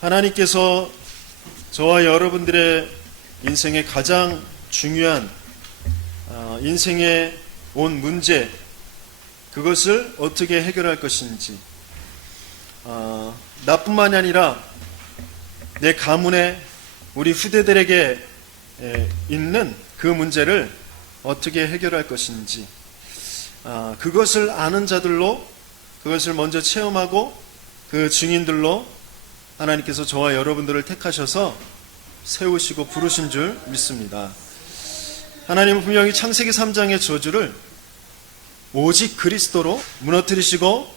하나님께서 저와 여러분들의 인생의 가장 중요한 인생에 온 문제, 그것을 어떻게 해결할 것인지, 나뿐만이 아니라 내 가문에 우리 후대들에게 있는 그 문제를 어떻게 해결할 것인지, 그것을 아는 자들로, 그것을 먼저 체험하고 그 증인들로 하나님께서 저와 여러분들을 택하셔서 세우시고 부르신 줄 믿습니다. 하나님은 분명히 창세기 3장의 저주를 오직 그리스도로 무너뜨리시고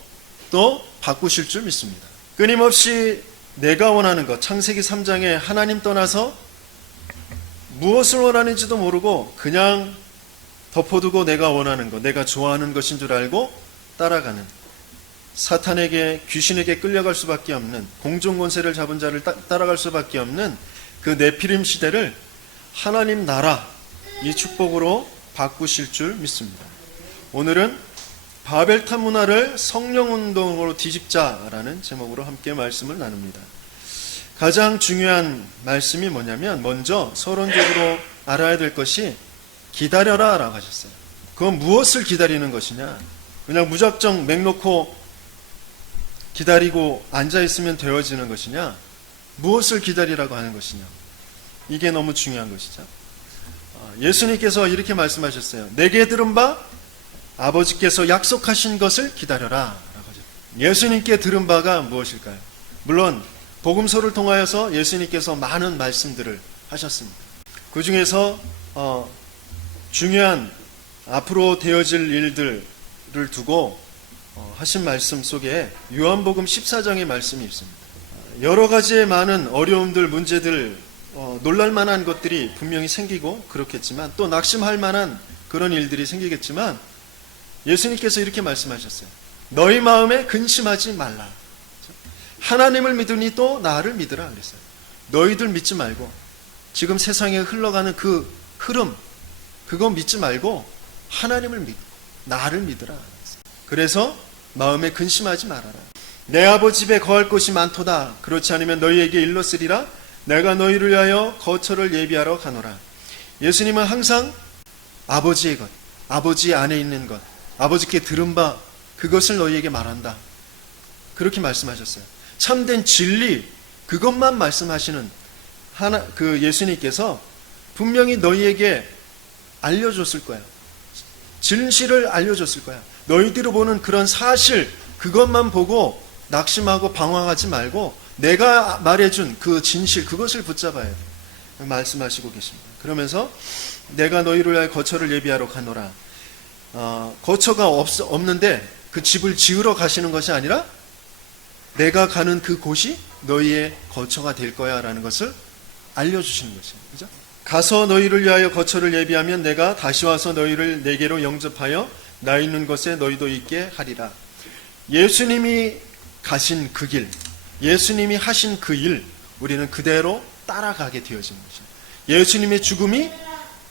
또 바꾸실 줄 믿습니다. 끊임없이 내가 원하는 것, 창세기 3장에 하나님 떠나서 무엇을 원하는지도 모르고 그냥 덮어두고 내가 원하는 것, 내가 좋아하는 것인 줄 알고 따라가는, 사탄에게, 귀신에게 끌려갈 수밖에 없는, 공중 권세를 잡은 자를 따라갈 수밖에 없는 그 네피림 시대를 하나님 나라, 이 축복으로 바꾸실 줄 믿습니다. 오늘은 바벨탑 문화를 성령운동으로 뒤집자라는 제목으로 함께 말씀을 나눕니다. 가장 중요한 말씀이 뭐냐면, 먼저 서론적으로 알아야 될 것이 기다려라 라고 하셨어요. 그건 무엇을 기다리는 것이냐? 그냥 무작정 맹놓고 기다리고 앉아있으면 되어지는 것이냐? 무엇을 기다리라고 하는 것이냐? 이게 너무 중요한 것이죠. 예수님께서 이렇게 말씀하셨어요. 내게 들은 바 아버지께서 약속하신 것을 기다려라 라고 하죠. 예수님께 들은 바가 무엇일까요? 물론 복음서를 통하여서 예수님께서 많은 말씀들을 하셨습니다. 그 중에서 중요한 앞으로 되어질 일들을 두고 하신 말씀 속에 요한복음 14장의 말씀이 있습니다. 여러 가지의 많은 어려움들, 문제들, 놀랄만한 것들이 분명히 생기고 그렇겠지만, 또 낙심할 만한 그런 일들이 생기겠지만, 예수님께서 이렇게 말씀하셨어요. 너희 마음에 근심하지 말라. 하나님을 믿으니 또 나를 믿으라 그랬어요. 너희들 믿지 말고 지금 세상에 흘러가는 그 흐름, 그거 믿지 말고 하나님을 믿고 나를 믿으라. 그래서 마음에 근심하지 말아라. 내 아버지 집에 거할 곳이 많도다. 그렇지 않으면 너희에게 일렀으리라. 내가 너희를 위하여 거처를 예비하러 가노라. 예수님은 항상 아버지의 것, 아버지 안에 있는 것, 아버지께 들은 바 그것을 너희에게 말한다. 그렇게 말씀하셨어요. 참된 진리, 그것만 말씀하시는 그 예수님께서 분명히 너희에게 알려줬을 거야. 진실을 알려줬을 거야. 너희들이 보는 그런 사실, 그것만 보고 낙심하고 방황하지 말고 내가 말해준 그 진실, 그것을 붙잡아야 돼. 말씀하시고 계십니다. 그러면서 내가 너희를 위하여 거처를 예비하러 가노라. 거처가 없는데 그 집을 지으러 가시는 것이 아니라 내가 가는 그 곳이 너희의 거처가 될 거야 라는 것을 알려주시는 것이에요. 그죠? 가서 너희를 위하여 거처를 예비하면 내가 다시 와서 너희를 내게로 영접하여 나 있는 곳에 너희도 있게 하리라. 예수님이 가신 그 길, 예수님이 하신 그 일, 우리는 그대로 따라가게 되어지는 것이에요. 예수님의 죽음이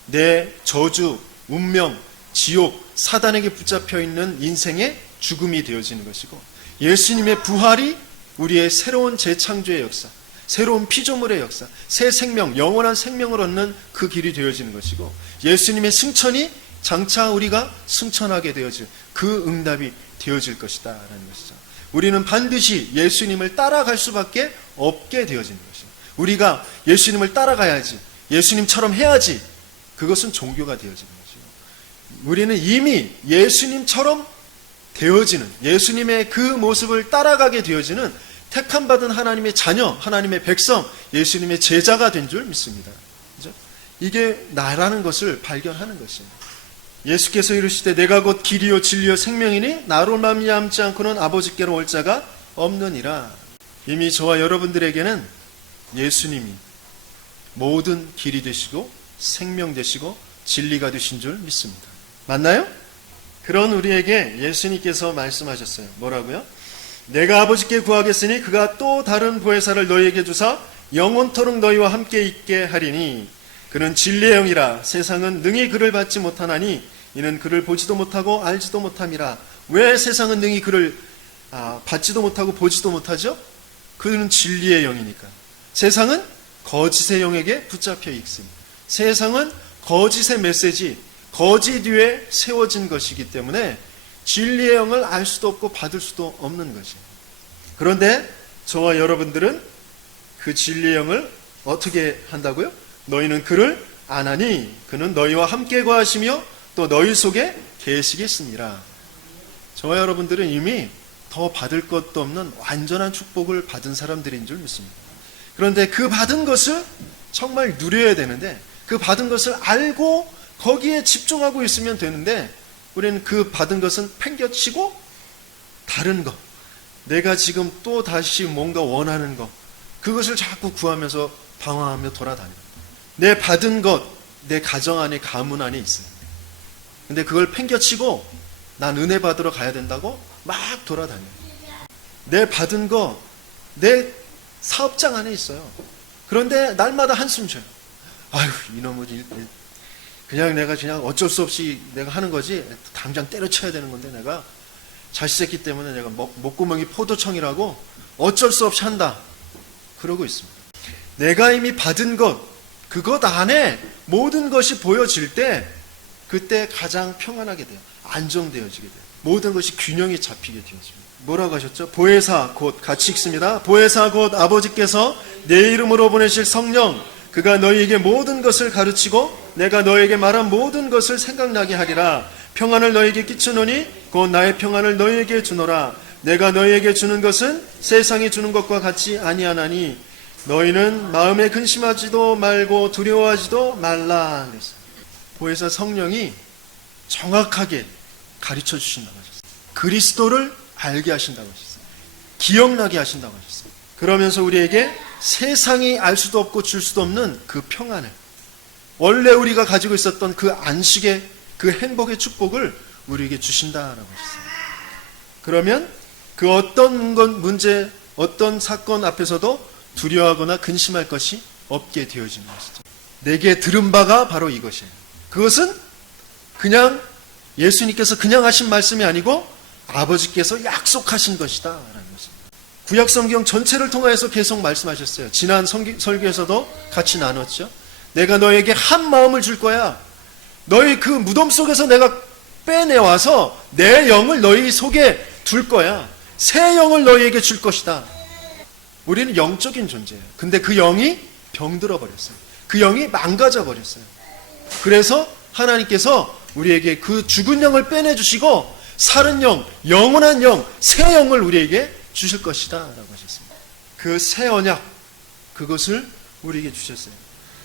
내 저주, 운명, 지옥, 사단에게 붙잡혀 있는 인생의 죽음이 되어지는 것이고, 예수님의 부활이 우리의 새로운 재창조의 역사, 새로운 피조물의 역사, 새 생명, 영원한 생명을 얻는 그 길이 되어지는 것이고, 예수님의 승천이 장차 우리가 승천하게 되어질 그 응답이 되어질 것이다 라는 것이죠. 우리는 반드시 예수님을 따라갈 수밖에 없게 되어지는 것이죠. 우리가 예수님을 따라가야지, 예수님처럼 해야지, 그것은 종교가 되어지는 것이고, 우리는 이미 예수님처럼 되어지는, 예수님의 그 모습을 따라가게 되어지는 택함받은 하나님의 자녀, 하나님의 백성, 예수님의 제자가 된 줄 믿습니다. 그죠? 이게 나라는 것을 발견하는 것이에요. 예수께서 이르시되 내가 곧 길이요 진리요 생명이니 나로 말미암지 않고는 아버지께로 올 자가 없느니라. 이미 저와 여러분들에게는 예수님이 모든 길이 되시고 생명 되시고 진리가 되신 줄 믿습니다. 맞나요? 그런 우리에게 예수님께서 말씀하셨어요. 뭐라고요? 내가 아버지께 구하겠으니 그가 또 다른 보혜사를 너희에게 주사 영원토록 너희와 함께 있게 하리니 그는 진리의 영이라. 세상은 능히 그를 받지 못하나니 이는 그를 보지도 못하고 알지도 못함이라. 왜 세상은 능히 그를 받지도 못하고 보지도 못하죠? 그는 진리의 영이니까. 세상은 거짓의 영에게 붙잡혀 있습니다. 세상은 거짓의 메시지, 거짓 위에 세워진 것이기 때문에 진리의 영을 알 수도 없고 받을 수도 없는 것이에요. 그런데 저와 여러분들은 그 진리의 영을 어떻게 한다고요? 너희는 그를 아나니 그는 너희와 함께 거하시며 또 너희 속에 계시겠습니다. 저와 여러분들은 이미 더 받을 것도 없는 완전한 축복을 받은 사람들인 줄 믿습니다. 그런데 그 받은 것을 정말 누려야 되는데, 그 받은 것을 알고 거기에 집중하고 있으면 되는데, 우리는 그 받은 것은 팽겨치고 다른 것, 내가 지금 또 다시 뭔가 원하는 것, 그것을 자꾸 구하면서 방황하며 돌아다녀요. 내 받은 것, 내 가정 안에, 가문 안에 있어요. 근데 그걸 팽겨치고 난 은혜 받으러 가야 된다고 막 돌아다녀요. 내 받은 거, 내 사업장 안에 있어요. 그런데 날마다 한숨 쉬어요. 아유, 이놈의 그냥 내가 그냥 어쩔 수 없이 내가 하는 거지, 당장 때려쳐야 되는 건데 내가 자식새끼 때문에 내가 목구멍이 포도청이라고 어쩔 수 없이 한다. 그러고 있습니다. 내가 이미 받은 것, 그것 안에 모든 것이 보여질 때 그때 가장 평안하게 돼요. 안정되어지게 돼요. 모든 것이 균형이 잡히게 되어집니다. 뭐라고 하셨죠? 보혜사 곧, 같이 읽습니다. 보혜사 곧 아버지께서 내 이름으로 보내실 성령, 그가 너희에게 모든 것을 가르치고 내가 너희에게 말한 모든 것을 생각나게 하리라. 평안을 너희에게 끼치노니 곧 나의 평안을 너희에게 주노라. 내가 너희에게 주는 것은 세상이 주는 것과 같이 아니하나니 너희는 마음에 근심하지도 말고 두려워하지도 말라. 보혜사 성령이 정확하게 가르쳐 주신다고 하셨어요. 그리스도를 알게 하신다고 하셨어요. 기억나게 하신다고 하셨어요. 그러면서 우리에게 세상이 알 수도 없고 줄 수도 없는 그 평안을, 원래 우리가 가지고 있었던 그 안식의, 그 행복의 축복을 우리에게 주신다라고 하셨어요. 그러면 그 어떤 문제, 어떤 사건 앞에서도 두려워하거나 근심할 것이 없게 되어지는 것이죠. 내게 들은 바가 바로 이것이에요. 그것은 그냥 예수님께서 그냥 하신 말씀이 아니고 아버지께서 약속하신 것이다 라는 것입니다. 구약성경 전체를 통해서 계속 말씀하셨어요. 지난 설교에서도 같이 나눴죠. 내가 너에게 한 마음을 줄 거야. 너희 그 무덤 속에서 내가 빼내와서 내 영을 너희 속에 둘 거야. 새 영을 너희에게 줄 것이다. 우리는 영적인 존재예요. 근데 그 영이 병들어 버렸어요. 그 영이 망가져 버렸어요. 그래서 하나님께서 우리에게 그 죽은 영을 빼내주시고 살은 영, 영원한 영, 새 영을 우리에게 주실 것이다 라고 하셨습니다. 그 새 언약, 그것을 우리에게 주셨어요.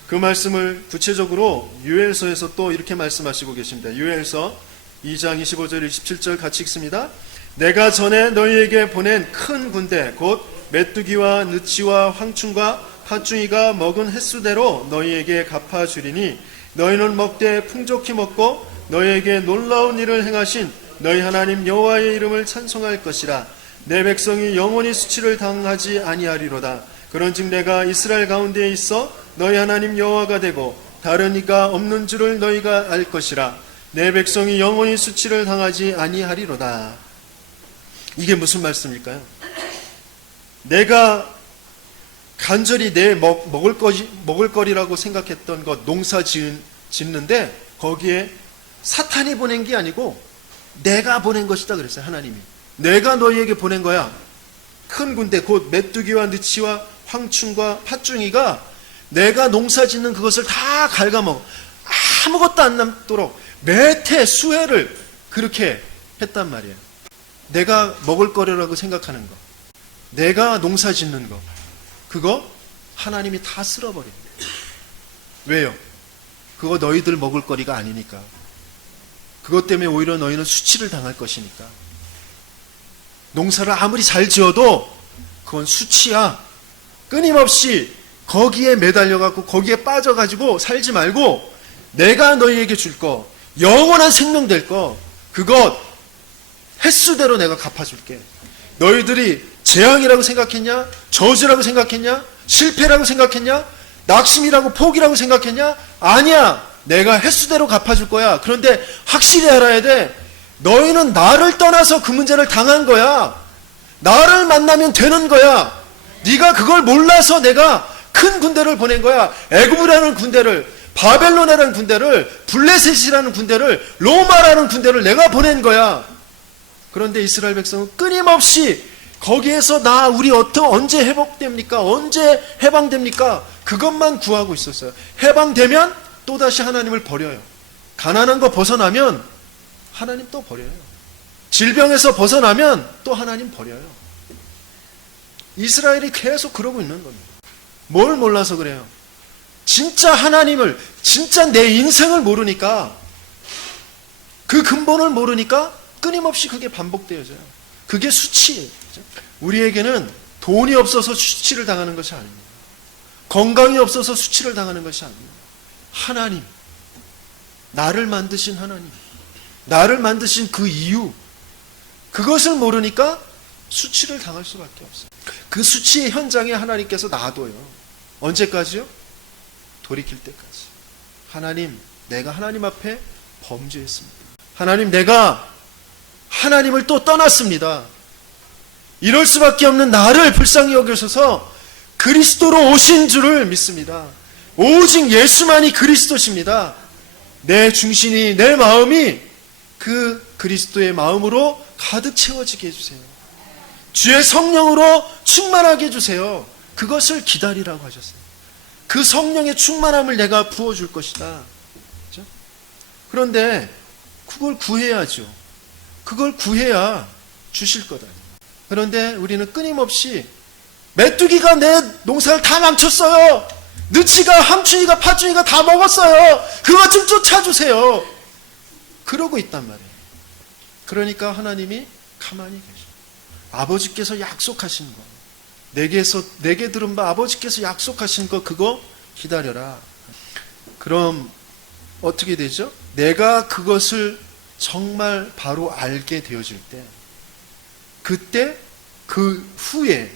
그 말씀을 구체적으로 요엘서에서 또 이렇게 말씀하시고 계십니다. 요엘서 2장 25절 27절 같이 읽습니다. 내가 전에 너희에게 보낸 큰 군대 곧 메뚜기와 느치와 황충과 팥중이가 먹은 횟수대로 너희에게 갚아주리니 너희는 먹되 풍족히 먹고 너희에게 놀라운 일을 행하신 너희 하나님 여호와의 이름을 찬송할 것이라. 내 백성이 영원히 수치를 당하지 아니하리로다. 그런즉 내가 이스라엘 가운데에 있어 너희 하나님 여호와가 되고 다른 이가 없는 줄을 너희가 알 것이라. 내 백성이 영원히 수치를 당하지 아니하리로다. 이게 무슨 말씀일까요? 내가 간절히 내 먹을거리라고 생각했던 것, 농사 짓는데 거기에 사탄이 보낸 게 아니고 내가 보낸 것이다 그랬어요. 하나님이 내가 너희에게 보낸 거야. 큰 군대 곧 메뚜기와 느치와 황충과 팥중이가 내가 농사 짓는 그것을 다 갉아먹어 아무것도 안 남도록 매태 수해를 그렇게 했단 말이에요. 내가 먹을 거리라고 생각하는 거, 내가 농사 짓는 거, 그거 하나님이 다 쓸어버립니다. 왜요? 그거 너희들 먹을 거리가 아니니까. 그것 때문에 오히려 너희는 수치를 당할 것이니까. 농사를 아무리 잘 지어도 그건 수치야. 끊임없이 거기에 매달려갖고 거기에 빠져가지고 살지 말고 내가 너희에게 줄 거, 영원한 생명 될 거, 그것 횟수대로 내가 갚아줄게. 너희들이 재앙이라고 생각했냐? 저주라고 생각했냐? 실패라고 생각했냐? 낙심이라고 포기라고 생각했냐? 아니야. 내가 횟수대로 갚아줄 거야. 그런데 확실히 알아야 돼. 너희는 나를 떠나서 그 문제를 당한 거야. 나를 만나면 되는 거야. 네가 그걸 몰라서 내가 큰 군대를 보낸 거야. 애굽이라는 군대를, 바벨론이라는 군대를, 블레셋이라는 군대를, 로마라는 군대를 내가 보낸 거야. 그런데 이스라엘 백성은 끊임없이 거기에서 우리 언제 회복됩니까? 언제 해방됩니까? 그것만 구하고 있었어요. 해방되면 또다시 하나님을 버려요. 가난한 거 벗어나면 하나님 또 버려요. 질병에서 벗어나면 또 하나님 버려요. 이스라엘이 계속 그러고 있는 겁니다. 뭘 몰라서 그래요? 진짜 하나님을, 진짜 내 인생을 모르니까, 그 근본을 모르니까 끊임없이 그게 반복되어져요. 그게 수치예요. 우리에게는 돈이 없어서 수치를 당하는 것이 아닙니다. 건강이 없어서 수치를 당하는 것이 아닙니다. 하나님, 나를 만드신 하나님, 나를 만드신 그 이유, 그것을 모르니까 수치를 당할 수밖에 없어요. 그 수치의 현장에 하나님께서 놔둬요. 언제까지요? 돌이킬 때까지. 하나님, 내가 하나님 앞에 범죄했습니다. 하나님, 내가 하나님을 또 떠났습니다. 이럴 수밖에 없는 나를 불쌍히 여기셔서 그리스도로 오신 줄을 믿습니다. 오직 예수만이 그리스도십니다. 내 중심이, 내 마음이 그 그리스도의 마음으로 가득 채워지게 해주세요. 주의 성령으로 충만하게 해주세요. 그것을 기다리라고 하셨어요. 그 성령의 충만함을 내가 부어줄 것이다. 그렇죠? 그런데 그걸 구해야죠. 그걸 구해야 주실 거다. 그런데 우리는 끊임없이 메뚜기가 내 농사를 다 망쳤어요. 느치가, 함충이가, 파충이가 다 먹었어요. 그것 좀 쫓아주세요. 그러고 있단 말이에요. 그러니까 하나님이 가만히 계셔. 아버지께서 약속하신 거, 내게 들은 바 아버지께서 약속하신 거, 그거 기다려라. 그럼 어떻게 되죠? 내가 그것을 정말 바로 알게 되어질 때, 그때 그 후에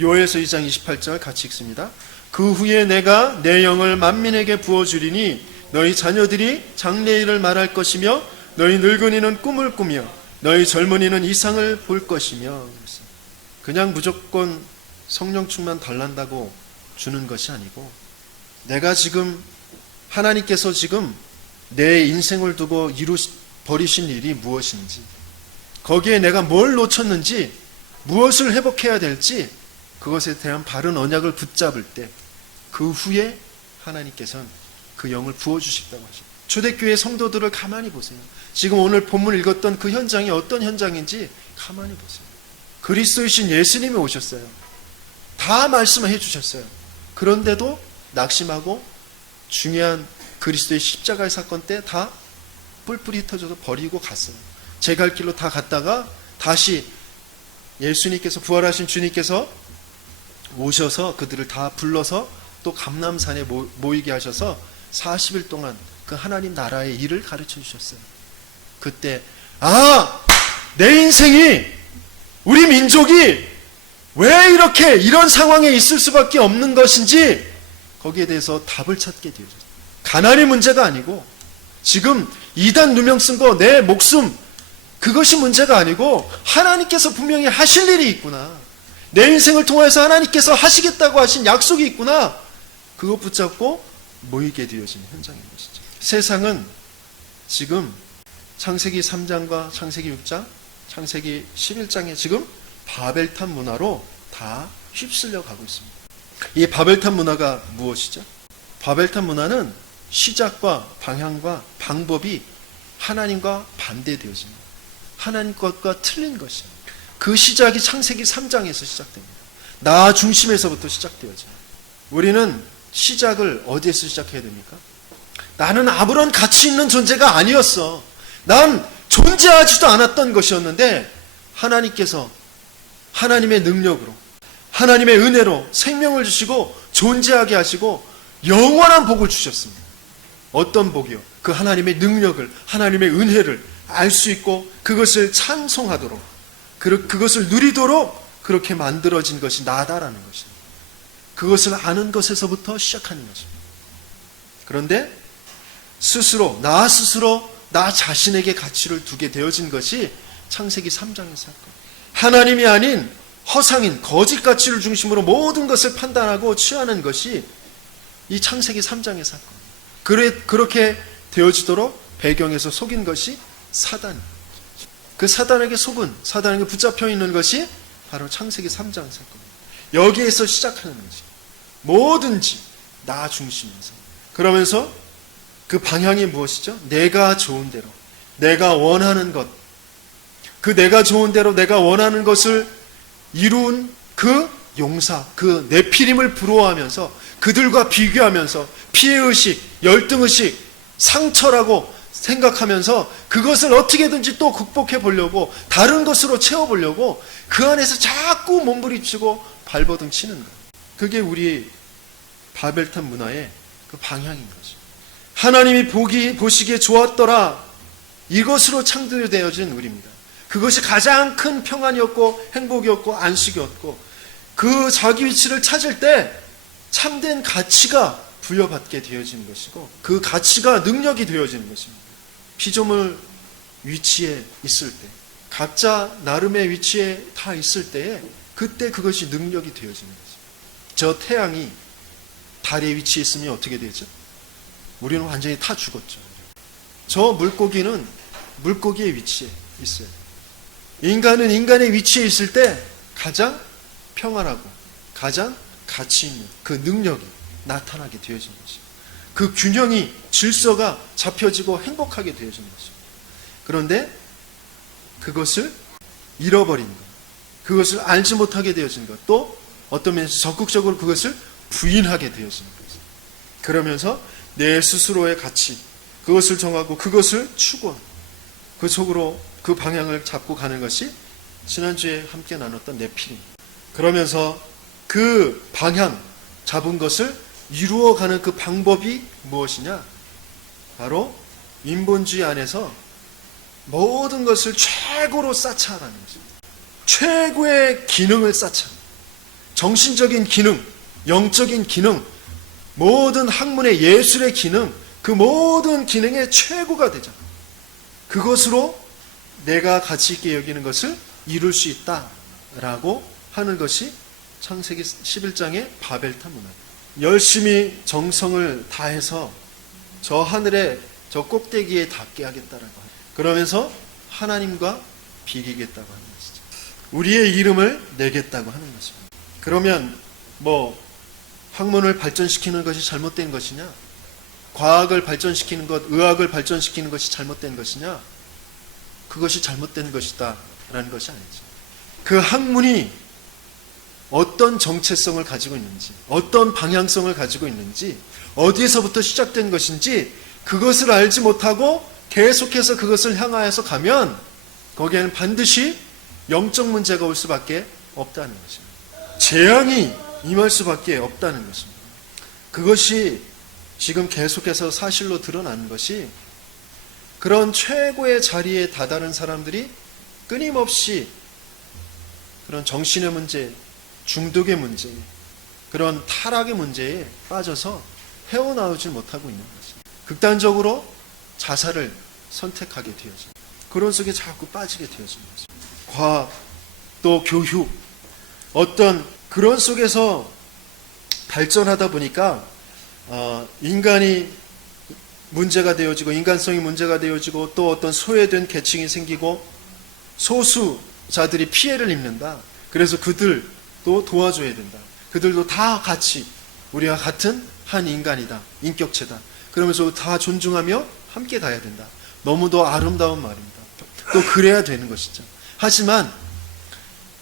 요엘서 2장 28절 같이 읽습니다. 그 후에 내가 내 영을 만민에게 부어주리니 너희 자녀들이 장래일을 말할 것이며 너희 늙은이는 꿈을 꾸며 너희 젊은이는 이상을 볼 것이며. 그냥 무조건 성령 충만 달란다고 주는 것이 아니고, 내가 지금 하나님께서 지금 내 인생을 두고 버리신 일이 무엇인지, 거기에 내가 뭘 놓쳤는지, 무엇을 회복해야 될지, 그것에 대한 바른 언약을 붙잡을 때 그 후에 하나님께서는 그 영을 부어주신다고 하십니다. 초대교회 성도들을 가만히 보세요. 지금 오늘 본문 읽었던 그 현장이 어떤 현장인지 가만히 보세요. 그리스도이신 예수님이 오셨어요. 다 말씀해 주셨어요. 그런데도 낙심하고 중요한 그리스도의 십자가의 사건 때 다 뿔뿔이 흩어져서 버리고 갔어요. 제 갈 길로 다 갔다가 다시 예수님께서, 부활하신 주님께서 오셔서 그들을 다 불러서 또 감람산에 모이게 하셔서 40일 동안 그 하나님 나라의 일을 가르쳐 주셨어요. 그때 내 인생이, 우리 민족이 왜 이렇게 이런 상황에 있을 수밖에 없는 것인지 거기에 대해서 답을 찾게 되어졌어요. 가난의 문제가 아니고, 지금 이단 누명 쓴 거 내 목숨, 그것이 문제가 아니고 하나님께서 분명히 하실 일이 있구나, 내 인생을 통해서 하나님께서 하시겠다고 하신 약속이 있구나, 그것 붙잡고 모이게 되어지는 현장인 것이죠. 세상은 지금 창세기 3장과 창세기 6장, 창세기 11장에 지금 바벨탑 문화로 다 휩쓸려 가고 있습니다. 이 바벨탑 문화가 무엇이죠? 바벨탑 문화는 시작과 방향과 방법이 하나님과 반대되어집니다. 하나님 것과 틀린 것이에요. 그 시작이 창세기 3장에서 시작됩니다. 나 중심에서부터 시작되어져요. 우리는 시작을 어디에서 시작해야 됩니까? 나는 아무런 가치 있는 존재가 아니었어. 난 존재하지도 않았던 것이었는데 하나님께서 하나님의 능력으로, 하나님의 은혜로 생명을 주시고 존재하게 하시고 영원한 복을 주셨습니다. 어떤 복이요? 그 하나님의 능력을, 하나님의 은혜를 알 수 있고 그것을 찬송하도록, 그것을 누리도록 그렇게 만들어진 것이 나다라는 것입니다. 그것을 아는 것에서부터 시작하는 것입니다. 그런데 스스로, 나 자신에게 가치를 두게 되어진 것이 창세기 3장의 사건. 하나님이 아닌 허상인 거짓 가치를 중심으로 모든 것을 판단하고 취하는 것이 이 창세기 3장의 사건. 그렇게 되어지도록 배경에서 속인 것이 사단. 그 사단에게 속은, 사단에게 붙잡혀 있는 것이 바로 창세기 3장 사건입니다. 여기에서 시작하는 거지. 뭐든지 나 중심에서. 그러면서 그 방향이 무엇이죠? 내가 좋은 대로, 내가 원하는 것, 그 내가 좋은 대로 내가 원하는 것을 이룬 그 용사, 그 네피림을 부러워하면서 그들과 비교하면서 피해의식, 열등의식, 상처라고 생각하면서 그것을 어떻게든지 또 극복해 보려고 다른 것으로 채워보려고 그 안에서 자꾸 몸부림치고 발버둥 치는 거예요. 그게 우리 바벨탑 문화의 그 방향인 거죠. 하나님이 보시기에 좋았더라, 이것으로 창조되어진 우리입니다. 그것이 가장 큰 평안이었고 행복이었고 안식이었고, 그 자기 위치를 찾을 때 참된 가치가 부여받게 되어지는 것이고, 그 가치가 능력이 되어지는 것입니다. 피조물 위치에 있을 때, 각자 나름의 위치에 다 있을 때에 그때 그것이 능력이 되어지는 거죠. 저 태양이 달의 위치에 있으면 어떻게 되죠? 우리는 완전히 다 죽었죠. 저 물고기는 물고기의 위치에 있어요. 인간은 인간의 위치에 있을 때 가장 평안하고 가장 가치 있는 그 능력이 나타나게 되어지는 것이죠. 그 균형이, 질서가 잡혀지고 행복하게 되어지는 것이죠. 그런데 그것을 잃어버린 것, 그것을 알지 못하게 되어진 것, 또 어떤 면에서 적극적으로 그것을 부인하게 되어지는 거죠. 그러면서 내 스스로의 가치, 그것을 정하고 그것을 추구하는, 그 속으로 그 방향을 잡고 가는 것이 지난주에 함께 나눴던 네피림. 그러면서 그 방향 잡은 것을 이루어가는 그 방법이 무엇이냐? 바로 인본주의 안에서 모든 것을 최고로 쌓자라는 것입니다. 최고의 기능을 쌓자. 정신적인 기능, 영적인 기능, 모든 학문의 예술의 기능, 그 모든 기능의 최고가 되자. 그것으로 내가 가치 있게 여기는 것을 이룰 수 있다라고 하는 것이 창세기 11장의 바벨탑 문화입니다. 열심히 정성을 다해서 저 하늘의 저 꼭대기에 닿게 하겠다라고 합니다. 그러면서 하나님과 비기겠다고 하는 것이죠. 우리의 이름을 내겠다고 하는 것입니다. 그러면 학문을 발전시키는 것이 잘못된 것이냐? 과학을 발전시키는 것, 의학을 발전시키는 것이 잘못된 것이냐? 그것이 잘못된 것이다 라는 것이 아니죠. 그 학문이 어떤 정체성을 가지고 있는지, 어떤 방향성을 가지고 있는지, 어디에서부터 시작된 것인지 그것을 알지 못하고 계속해서 그것을 향하여서 가면 거기에는 반드시 영적 문제가 올 수밖에 없다는 것입니다. 재앙이 임할 수밖에 없다는 것입니다. 그것이 지금 계속해서 사실로 드러나는 것이, 그런 최고의 자리에 다다른 사람들이 끊임없이 그런 정신의 문제, 중독의 문제, 그런 타락의 문제에 빠져서 헤어나오지 못하고 있는 것입니다. 극단적으로 자살을 선택하게 되어집니다. 그런 속에 자꾸 빠지게 되어집니다. 과학, 또 교육, 어떤 그런 속에서 발전하다 보니까 인간이 문제가 되어지고, 인간성이 문제가 되어지고, 또 어떤 소외된 계층이 생기고 소수자들이 피해를 입는다. 그래서 그들도 도와줘야 된다. 그들도 다 같이 우리와 같은 한 인간이다, 인격체다. 그러면서 다 존중하며 함께 가야 된다. 너무도 아름다운 말입니다. 또 그래야 되는 것이죠. 하지만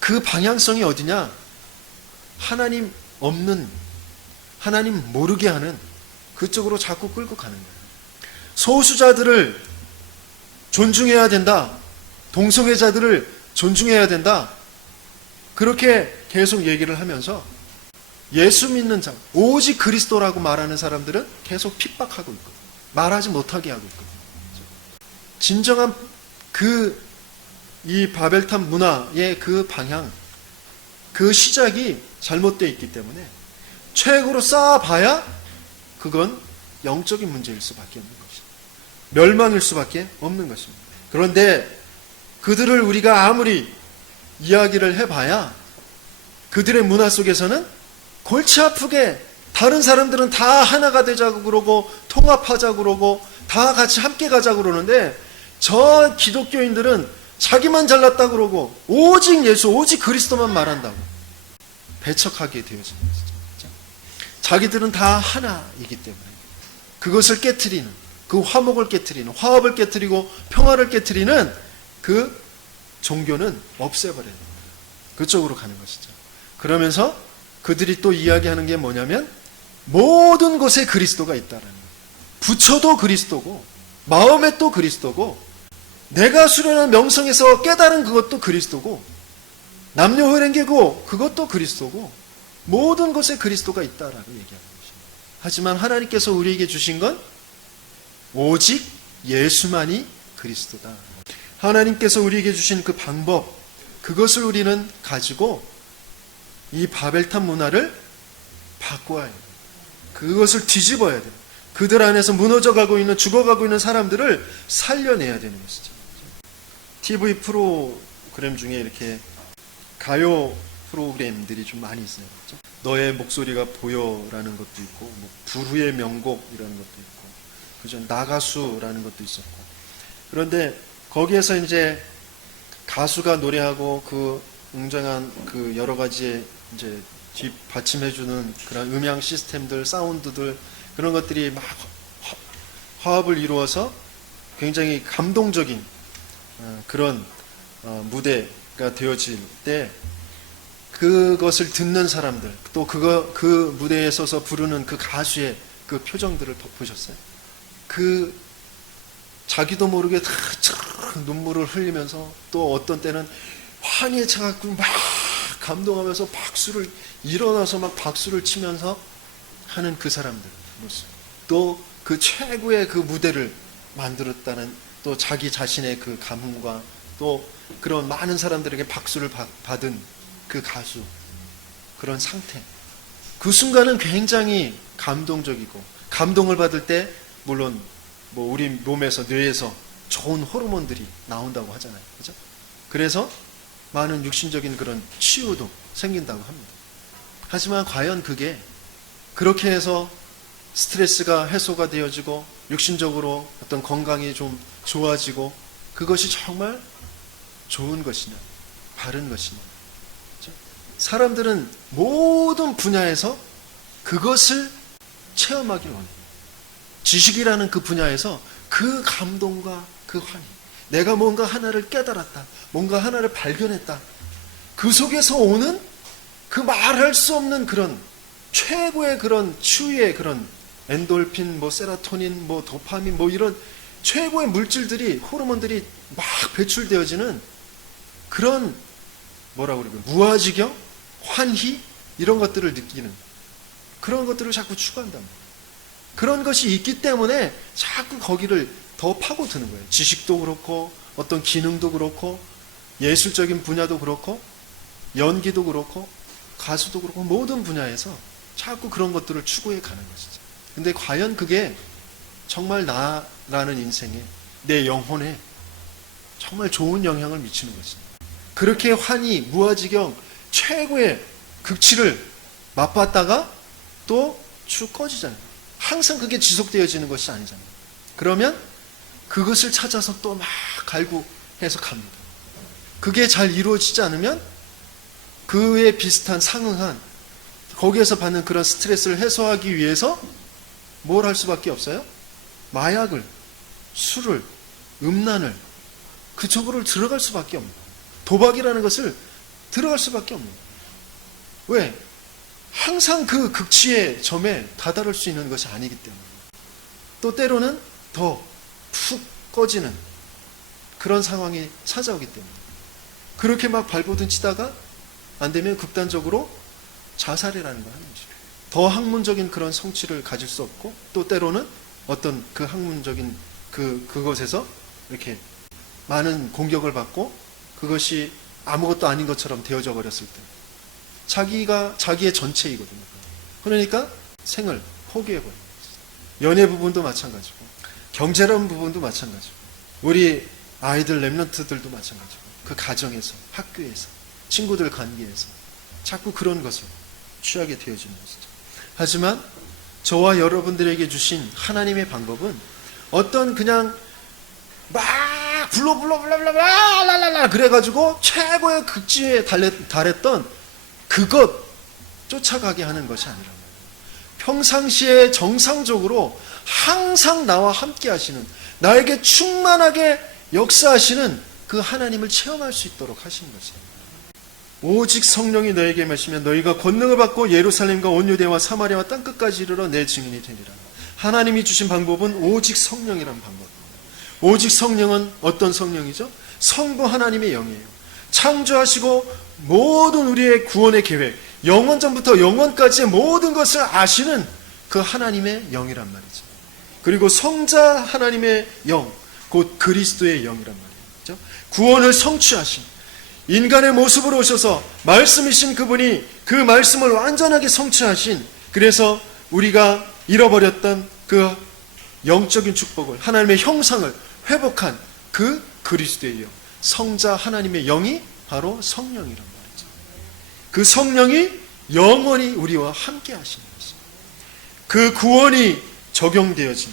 그 방향성이 어디냐? 하나님 없는, 하나님 모르게 하는 그쪽으로 자꾸 끌고 가는 거예요. 소수자들을 존중해야 된다, 동성애자들을 존중해야 된다, 그렇게 계속 얘기를 하면서 예수 믿는 자, 오직 그리스도라고 말하는 사람들은 계속 핍박하고 있거든요. 말하지 못하게 하고 있거든요. 진정한 이 바벨탑 문화의 그 방향, 그 시작이 잘못되어 있기 때문에 최고로 쌓아봐야 그건 영적인 문제일 수밖에 없는 것입니다. 멸망일 수밖에 없는 것입니다. 그런데 그들을 우리가 아무리 이야기를 해봐야 그들의 문화 속에서는 골치 아프게 다른 사람들은 다 하나가 되자고 그러고 통합하자고 그러고 다 같이 함께 가자고 그러는데 저 기독교인들은 자기만 잘났다고 그러고 오직 예수, 오직 그리스도만 말한다고 배척하게 되어진 것이죠. 자기들은 다 하나이기 때문에 그것을 깨트리는, 그 화목을 깨트리는, 화합을 깨트리고 평화를 깨트리는 그 종교는 없애버려야 됩니다. 그쪽으로 가는 것이죠. 그러면서 그들이 또 이야기하는 게 뭐냐면 모든 곳에 그리스도가 있다라는 거예요. 부처도 그리스도고 마음에 또 그리스도고 내가 수련한 명성에서 깨달은 그것도 그리스도고 남녀 혼인계고 그것도 그리스도고 모든 곳에 그리스도가 있다라고 얘기하는 것입니다. 하지만 하나님께서 우리에게 주신 건 오직 예수만이 그리스도다. 하나님께서 우리에게 주신 그 방법, 그것을 우리는 가지고 이 바벨탑 문화를 바꿔야 해요. 그것을 뒤집어야 돼요. 그들 안에서 무너져가고 있는, 죽어가고 있는 사람들을 살려내야 되는 것이죠. TV 프로그램 중에 이렇게 가요 프로그램들이 좀 많이 있어요. 그렇죠? 너의 목소리가 보여라는 것도 있고, 뭐 불후의 명곡이라는 것도 있고, 그죠? 나가수라는 것도 있었고. 그런데 거기에서 이제 가수가 노래하고 그 웅장한 그 여러 가지의 이제 뒷받침해주는 그런 음향 시스템들, 사운드들, 그런 것들이 막 화합을 이루어서 굉장히 감동적인 그런 무대가 되어질 때 그것을 듣는 사람들, 또 그 무대에 서서 부르는 그 가수의 그 표정들을 보셨어요? 그 자기도 모르게 다 눈물을 흘리면서 또 어떤 때는 환희에 차갖고 막 감동하면서 박수를 일어나서 막 박수를 치면서 하는 그 사람들 모습, 또 그 최고의 그 무대를 만들었다는 또 자기 자신의 그 감흥과 또 그런 많은 사람들에게 박수를 받은 그 가수, 그런 상태, 그 순간은 굉장히 감동적이고, 감동을 받을 때 물론 뭐 우리 몸에서, 뇌에서 좋은 호르몬들이 나온다고 하잖아요. 그죠? 그래서 많은 육신적인 그런 치유도 생긴다고 합니다. 하지만 과연 그게 그렇게 해서 스트레스가 해소가 되어지고 육신적으로 어떤 건강이 좀 좋아지고 그것이 정말 좋은 것이냐, 바른 것이냐. 그렇죠? 사람들은 모든 분야에서 그것을 체험하기를 원해요. 지식이라는 그 분야에서 그 감동과 그 환희, 내가 뭔가 하나를 깨달았다, 뭔가 하나를 발견했다, 그 속에서 오는 그 말할 수 없는 그런 최고의 그런 치유의 그런 엔돌핀, 뭐 세로토닌, 뭐 도파민, 뭐 이런 최고의 물질들이, 호르몬들이 막 배출되어지는 그런 뭐라고 그러고 무아지경, 환희, 이런 것들을 느끼는 그런 것들을 자꾸 추구한단 말이에요. 그런 것이 있기 때문에 자꾸 거기를 더 파고드는 거예요. 지식도 그렇고 어떤 기능도 그렇고 예술적인 분야도 그렇고 연기도 그렇고 가수도 그렇고 모든 분야에서 자꾸 그런 것들을 추구해 가는 것이죠. 근데 과연 그게 정말 나라는 인생에, 내 영혼에 정말 좋은 영향을 미치는 것입니다. 그렇게 환희, 무아지경, 최고의 극치를 맛봤다가 또 쭉 꺼지잖아요. 항상 그게 지속되어지는 것이 아니잖아요. 그러면 그것을 찾아서 또 막 갈구해서 갑니다. 그게 잘 이루어지지 않으면 그에 비슷한 상응한 거기에서 받는 그런 스트레스를 해소하기 위해서 뭘 할 수밖에 없어요? 마약을, 술을, 음란을 그쪽으로 들어갈 수밖에 없는 거예요. 도박이라는 것을 들어갈 수밖에 없는 거예요. 왜? 항상 그 극치의 점에 다다를 수 있는 것이 아니기 때문에. 또 때로는 더 푹 꺼지는 그런 상황이 찾아오기 때문에. 그렇게 막 발버둥 치다가 안 되면 극단적으로 자살이라는 걸 하는 거죠. 더 학문적인 그런 성취를 가질 수 없고, 또 때로는 어떤 그 학문적인 그것에서 이렇게 많은 공격을 받고 그것이 아무것도 아닌 것처럼 되어져 버렸을 때 자기의 전체이거든요. 그러니까 생을 포기해버려요. 연애 부분도 마찬가지고 경제라는 부분도 마찬가지고 우리 아이들 랩런트들도 마찬가지고 그 가정에서, 학교에서, 친구들 관계에서 자꾸 그런 것을 취하게 되어지는 것이죠. 하지만 저와 여러분들에게 주신 하나님의 방법은 어떤 그냥 막 블라블라블라블라 그래가지고 최고의 극지에 달했던 그것 쫓아가게 하는 것이 아니라 평상시에 정상적으로 항상 나와 함께 하시는, 나에게 충만하게 역사하시는 그 하나님을 체험할 수 있도록 하신 것이에요. 오직 성령이 너에게 마시면 너희가 권능을 받고 예루살렘과 온 유대와 사마리아와 땅끝까지 이르러 내 증인이 되리라. 하나님이 주신 방법은 오직 성령이라는 방법입니다. 오직 성령은 어떤 성령이죠? 성부 하나님의 영이에요. 창조하시고 모든 우리의 구원의 계획, 영원전부터 영원까지의 모든 것을 아시는 그 하나님의 영이란 말이죠. 그리고 성자 하나님의 영, 곧 그리스도의 영이란 말이죠. 구원을 성취하신, 인간의 모습으로 오셔서 말씀이신 그분이 그 말씀을 완전하게 성취하신, 그래서 우리가 잃어버렸던 그 영적인 축복을, 하나님의 형상을 회복한 그 그리스도의 영, 성자 하나님의 영이 바로 성령이란 말이죠. 그 성령이 영원히 우리와 함께 하시는 것입니다. 그 구원이 적용되어진,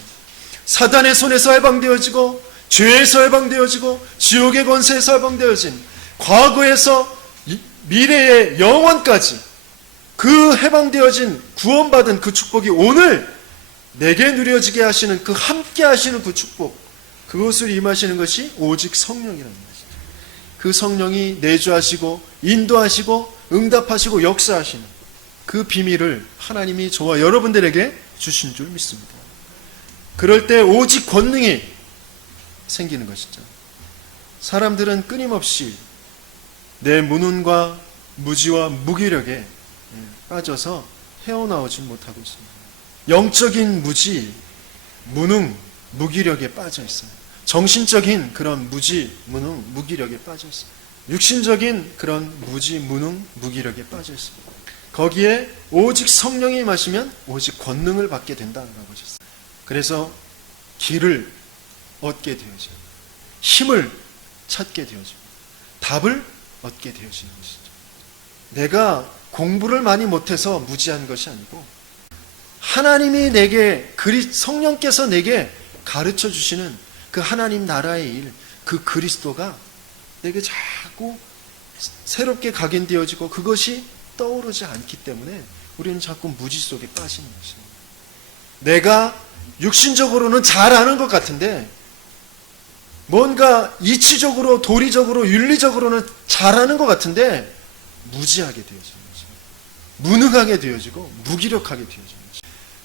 사단의 손에서 해방되어지고 죄에서 해방되어지고 지옥의 권세에서 해방되어진, 과거에서 미래의 영원까지 그 해방되어진 구원받은 그 축복이 오늘 내게 누려지게 하시는, 그 함께 하시는 그 축복, 그것을 임하시는 것이 오직 성령이라는 것이죠. 그 성령이 내주하시고 인도하시고 응답하시고 역사하시는 그 비밀을 하나님이 저와 여러분들에게 주신 줄 믿습니다. 그럴 때 오직 권능이 생기는 것이죠. 사람들은 끊임없이 내 무능과 무지와 무기력에 빠져서 헤어나오지 못하고 있습니다. 영적인 무지, 무능, 무기력에 빠져 있어요. 정신적인 그런 무지, 무능, 무기력에 빠져 있어요. 육신적인 그런 무지, 무능, 무기력에 빠져 있습니다. 거기에 오직 성령이 마시면 오직 권능을 받게 된다라고 하셨어요. 그래서 길을 얻게 되어져요. 힘을 찾게 되어져요. 답을 얻게 되어지는 것이죠. 내가 공부를 많이 못해서 무지한 것이 아니고 하나님이 내게, 성령께서 내게 가르쳐 주시는 그 하나님 나라의 일, 그 그리스도가 내게 자꾸 새롭게 각인되어지고 그것이 떠오르지 않기 때문에 우리는 자꾸 무지 속에 빠지는 것입니다. 내가 육신적으로는 잘 아는 것 같은데 뭔가 이치적으로, 도리적으로, 윤리적으로는 잘하는 것 같은데 무지하게 되어지는 거죠. 무능하게 되어지고 무기력하게 되어지는 거죠.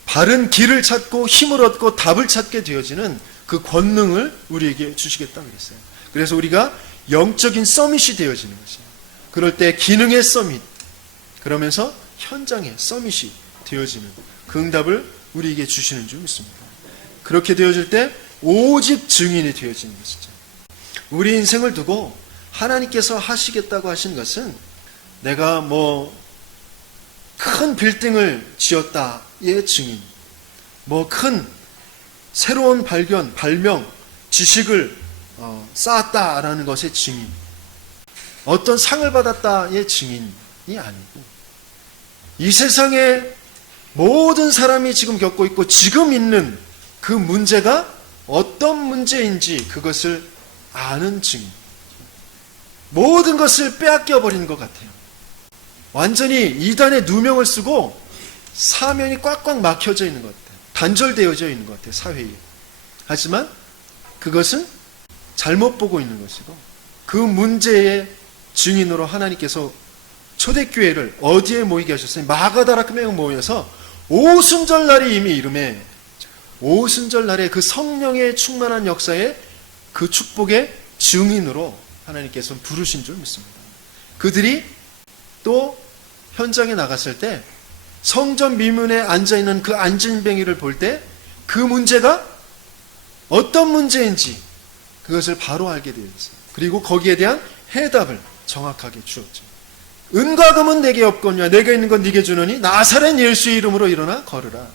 바른 길을 찾고 힘을 얻고 답을 찾게 되어지는 그 권능을 우리에게 주시겠다고 그랬어요. 그래서 우리가 영적인 서밋이 되어지는 것이에요. 그럴 때 기능의 서밋, 그러면서 현장의 서밋이 되어지는 그 응답을 우리에게 주시는 줄 믿습니다. 그렇게 되어질 때 오직 증인이 되어지는 것이죠. 우리 인생을 두고 하나님께서 하시겠다고 하신 것은 내가 큰 빌딩을 지었다의 증인, 큰 새로운 발견, 발명, 지식을 쌓았다라는 것의 증인, 어떤 상을 받았다의 증인이 아니고 이 세상에 모든 사람이 지금 겪고 있고 지금 있는 그 문제가 어떤 문제인지 그것을 아는 증인. 모든 것을 빼앗겨 버리는 것 같아요. 완전히 이단의 누명을 쓰고 사면이 꽉꽉 막혀져 있는 것 같아요. 단절되어져 있는 것 같아요, 사회에. 하지만 그것은 잘못 보고 있는 것이고 그 문제의 증인으로 하나님께서 초대교회를 어디에 모이게 하셨어요? 마가다락교회에 모여서 오순절날이 이미 이름에, 오순절날에 그 성령의 충만한 역사에 그 축복의 증인으로 하나님께서 부르신 줄 믿습니다. 그들이 또 현장에 나갔을 때 성전 미문에 앉아있는 그 안진뱅이를 볼 때 그 문제가 어떤 문제인지 그것을 바로 알게 되었어요. 그리고 거기에 대한 해답을 정확하게 주었죠. 은과 금은 내게 없거니와 내게 있는 건 네게 주노니 나사렛 예수의 이름으로 일어나 걸으라.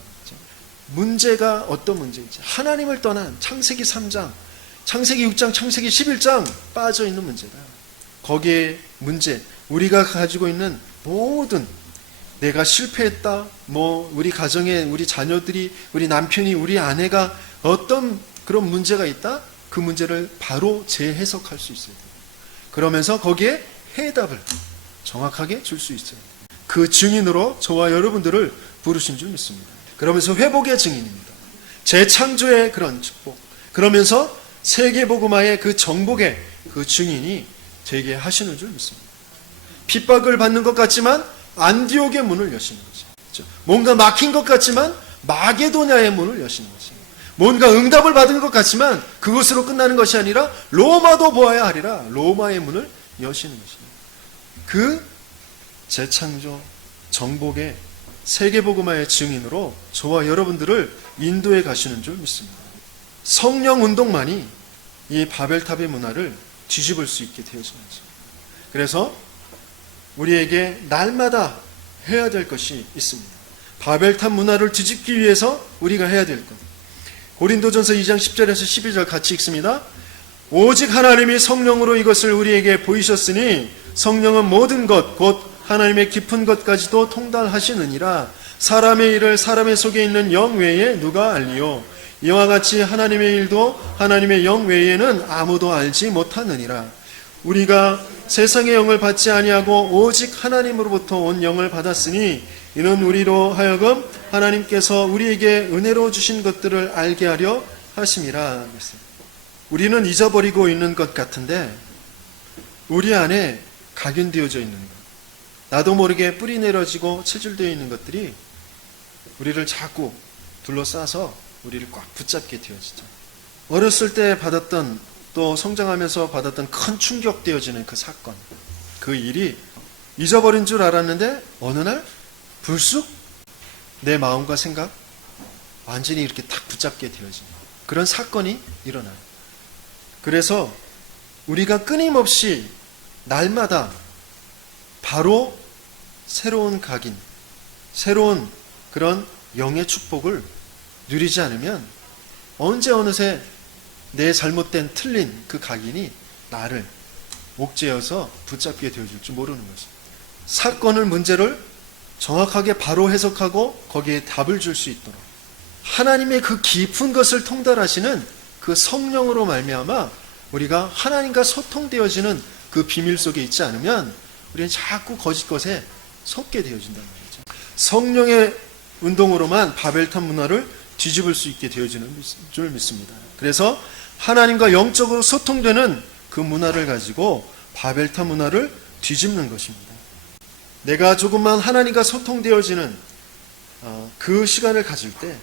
문제가 어떤 문제인지, 하나님을 떠난 창세기 3장, 창세기 6장, 창세기 11장 빠져있는 문제가, 거기에 문제, 우리가 가지고 있는 모든 내가 실패했다, 우리 가정에 우리 자녀들이, 우리 남편이, 우리 아내가 어떤 그런 문제가 있다, 그 문제를 바로 재해석할 수 있어야 돼요. 그러면서 거기에 해답을 정확하게 줄 수 있어요. 그 증인으로 저와 여러분들을 부르신 줄 믿습니다. 그러면서 회복의 증인입니다. 재창조의 그런 축복. 그러면서 세계복음화의 그 정복의 그 증인이 되게 하시는 줄 믿습니다. 핍박을 받는 것 같지만 안디옥의 문을 여시는 거죠. 뭔가 막힌 것 같지만 마게도냐의 문을 여시는 거죠. 뭔가 응답을 받은 것 같지만 그것으로 끝나는 것이 아니라 로마도 보아야 하리라. 로마의 문을 여시는 것입니다. 그 재창조 정복의 세계복음화의 증인으로 저와 여러분들을 인도해 가시는 줄 믿습니다. 성령 운동만이 이 바벨탑의 문화를 뒤집을 수 있게 되어지는 거죠. 그래서 우리에게 날마다 해야 될 것이 있습니다. 바벨탑 문화를 뒤집기 위해서 우리가 해야 될 것. 고린도전서 2장 10절에서 12절 같이 읽습니다. 오직 하나님이 성령으로 이것을 우리에게 보이셨으니 성령은 모든 것 곧 하나님의 깊은 것까지도 통달하시느니라. 사람의 일을 사람의 속에 있는 영 외에 누가 알리요? 이와 같이 하나님의 일도 하나님의 영 외에는 아무도 알지 못하느니라. 우리가 세상의 영을 받지 아니하고 오직 하나님으로부터 온 영을 받았으니 이는 우리로 하여금 하나님께서 우리에게 은혜로 주신 것들을 알게 하려 하심이라. 우리는 잊어버리고 있는 것 같은데 우리 안에 각인되어져 있는 것, 나도 모르게 뿌리 내려지고 체질되어 있는 것들이 우리를 자꾸 둘러싸서 우리를 꽉 붙잡게 되어지죠. 어렸을 때 받았던, 또 성장하면서 받았던 큰 충격되어지는 그 사건, 그 일이 잊어버린 줄 알았는데 어느 날 불쑥 내 마음과 생각 완전히 이렇게 딱 붙잡게 되어지는 그런 사건이 일어나요. 그래서 우리가 끊임없이 날마다 바로 새로운 각인, 새로운 그런 영의 축복을 누리지 않으면 언제 어느새 내 잘못된 틀린 그 각인이 나를 옥죄어서 붙잡게 되어질 줄 모르는 것입니다. 사건을, 문제를 정확하게 바로 해석하고 거기에 답을 줄 수 있도록 하나님의 그 깊은 것을 통달하시는 그 성령으로 말미암아 우리가 하나님과 소통되어지는 그 비밀 속에 있지 않으면 우리는 자꾸 거짓 것에 속게 되어진다는 거죠. 성령의 운동으로만 바벨탑 문화를 뒤집을 수 있게 되어지는 줄 믿습니다. 그래서 하나님과 영적으로 소통되는 그 문화를 가지고 바벨탑 문화를 뒤집는 것입니다. 내가 조금만 하나님과 소통되어지는 그 시간을 가질 때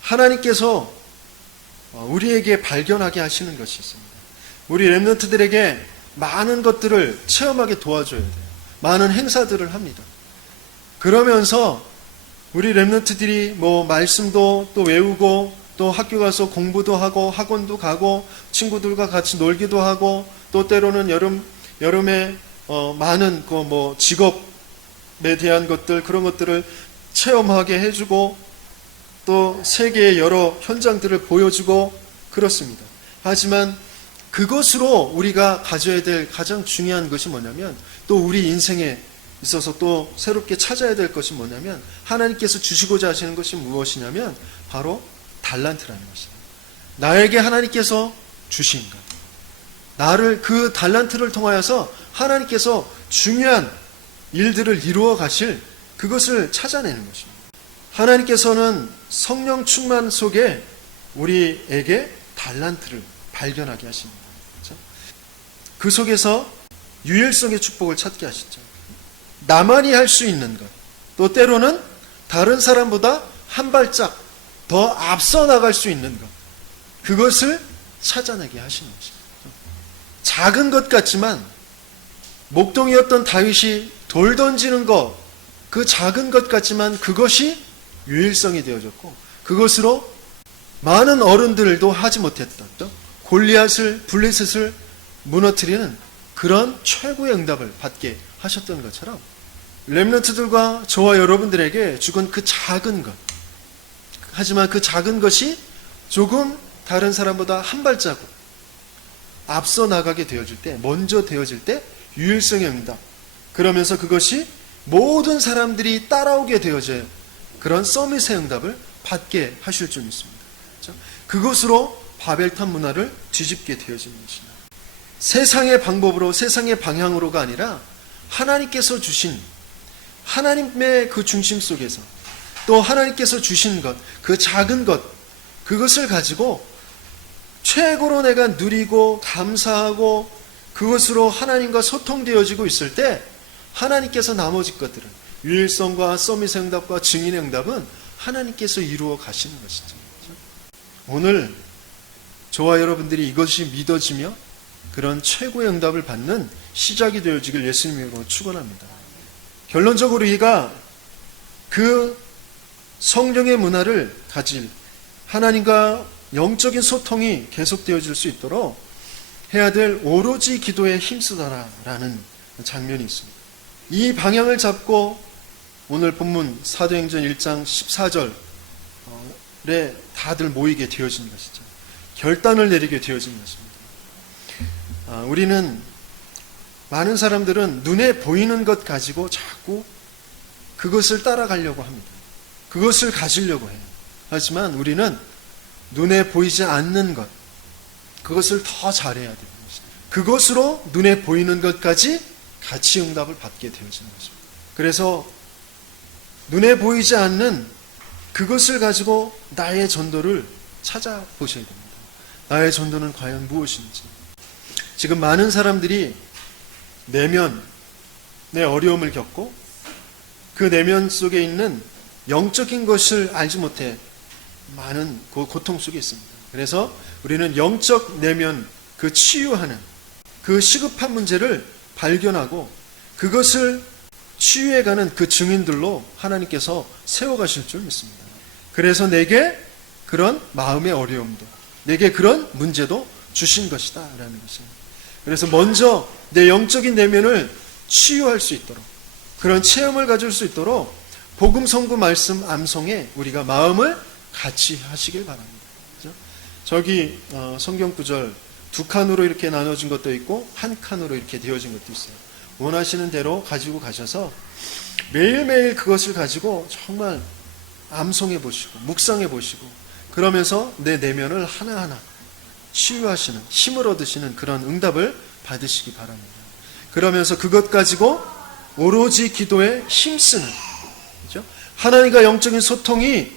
하나님께서 우리에게 발견하게 하시는 것이 있습니다. 우리 렘넌트들에게 많은 것들을 체험하게 도와줘야 돼요. 많은 행사들을 합니다. 그러면서 우리 렘넌트들이 말씀도 또 외우고 또 학교 가서 공부도 하고 학원도 가고 친구들과 같이 놀기도 하고 또 때로는 여름에 많은 직업에 대한 것들, 그런 것들을 체험하게 해주고 또 세계의 여러 현장들을 보여주고 그렇습니다. 하지만 그것으로 우리가 가져야 될 가장 중요한 것이 뭐냐면, 또 우리 인생에 있어서 또 새롭게 찾아야 될 것이 뭐냐면, 하나님께서 주시고자 하시는 것이 무엇이냐면 바로 달란트라는 것입니다. 나에게 하나님께서 주신 것, 나를 그 달란트를 통하여서 하나님께서 중요한 일들을 이루어 가실 그것을 찾아내는 것입니다. 하나님께서는 성령 충만 속에 우리에게 달란트를 발견하게 하십니다. 그렇죠? 그 속에서 유일성의 축복을 찾게 하시죠. 나만이 할 수 있는 것, 또 때로는 다른 사람보다 한 발짝 더 앞서 나갈 수 있는 것, 그것을 찾아내게 하시는 것입니다. 작은 것 같지만 목동이었던 다윗이 돌 던지는 것, 그 작은 것 같지만 그것이 유일성이 되어졌고, 그것으로 많은 어른들도 하지 못했던 골리앗을, 블레셋을 무너뜨리는 그런 최고의 응답을 받게 하셨던 것처럼 렘넌트들과 저와 여러분들에게 죽은 그 작은 것, 하지만 그 작은 것이 조금 다른 사람보다 한 발자국 앞서 나가게 되어질 때, 먼저 되어질 때 유일성의 응답, 그러면서 그것이 모든 사람들이 따라오게 되어져야 그런 서밋의 응답을 받게 하실 줄 믿습니다. 그렇죠? 그것으로 바벨탑 문화를 뒤집게 되어지는 것입니다. 세상의 방법으로, 세상의 방향으로가 아니라 하나님께서 주신, 하나님의 그 중심 속에서 또 하나님께서 주신 것, 그 작은 것, 그것을 가지고 최고로 내가 누리고 감사하고 그것으로 하나님과 소통되어지고 있을 때 하나님께서 나머지 것들은 유일성과 서밋의 응답과 증인의 응답은 하나님께서 이루어 가시는 것이죠. 오늘 저와 여러분들이 이것이 믿어지며 그런 최고의 응답을 받는 시작이 되어지길 예수님으로 축원합니다. 결론적으로 우리가 그 성령의 문화를 가질, 하나님과 영적인 소통이 계속되어질 수 있도록 해야 될 오로지 기도에 힘쓰다라는 장면이 있습니다. 이 방향을 잡고 오늘 본문 사도행전 1장 14절에 다들 모이게 되어진 것이죠. 결단을 내리게 되어진 것입니다. 우리는, 많은 사람들은 눈에 보이는 것 가지고 자꾸 그것을 따라가려고 합니다. 그것을 가지려고 해요. 하지만 우리는 눈에 보이지 않는 것, 그것을 더 잘해야 되는 것입니다. 그것으로 눈에 보이는 것까지 같이 응답을 받게 되어지는 것입니다. 그래서 눈에 보이지 않는 그것을 가지고 나의 전도를 찾아보셔야 됩니다. 나의 전도는 과연 무엇인지. 지금 많은 사람들이 내면의 어려움을 겪고 그 내면 속에 있는 영적인 것을 알지 못해 많은 고통 속에 있습니다. 그래서 우리는 영적 내면, 그 치유하는 그 시급한 문제를 발견하고 그것을 치유해가는 그 증인들로 하나님께서 세워가실 줄 믿습니다. 그래서 내게 그런 마음의 어려움도, 내게 그런 문제도 주신 것이다 라는 것입니다. 그래서 먼저 내 영적인 내면을 치유할 수 있도록, 그런 체험을 가질 수 있도록 복음 선고 말씀 암송에 우리가 마음을 같이 하시길 바랍니다. 그렇죠? 저기 성경 구절 2칸으로 이렇게 나눠진 것도 있고 1칸으로 이렇게 되어진 것도 있어요. 원하시는 대로 가지고 가셔서 매일매일 그것을 가지고 정말 암송해 보시고 묵상해 보시고 그러면서 내 내면을 하나하나 치유하시는, 힘을 얻으시는 그런 응답을 받으시기 바랍니다. 그러면서 그것 가지고 오로지 기도에 힘쓰는, 그렇죠? 하나님과 영적인 소통이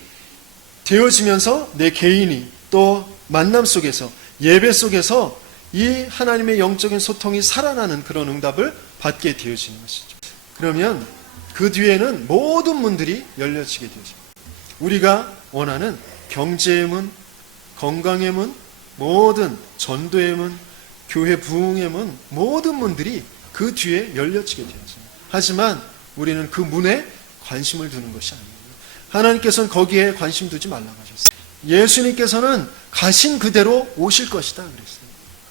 되어지면서 내 개인이 또 만남 속에서, 예배 속에서 이 하나님의 영적인 소통이 살아나는 그런 응답을 받게 되어지는 것이죠. 그러면 그 뒤에는 모든 문들이 열려지게 되어집니다. 우리가 원하는 경제의 문, 건강의 문, 모든 전도의 문, 교회 부흥의 문, 모든 문들이 그 뒤에 열려지게 되어집니다. 하지만 우리는 그 문에 관심을 두는 것이 아닙니다. 하나님께서는 거기에 관심 두지 말라고 하셨어요. 예수님께서는 가신 그대로 오실 것이다 그랬어요.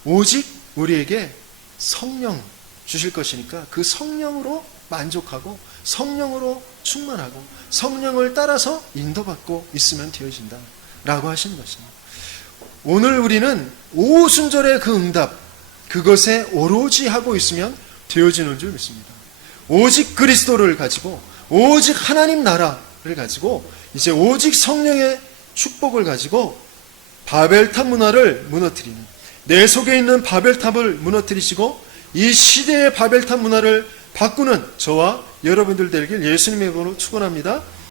오직 우리에게 성령 주실 것이니까 그 성령으로 만족하고 성령으로 충만하고 성령을 따라서 인도받고 있으면 되어진다 라고 하시는 것입니다. 오늘 우리는 오순절의 그 응답, 그것에 오로지 하고 있으면 되어지는 줄 믿습니다. 오직 그리스도를 가지고, 오직 하나님 나라를 가지고, 이제 오직 성령의 축복을 가지고 바벨탑 문화를 무너뜨리는, 내 속에 있는 바벨탑을 무너뜨리시고 이 시대의 바벨탑 문화를 바꾸는 저와 여러분들 되길 예수님의 이름으로 축원합니다.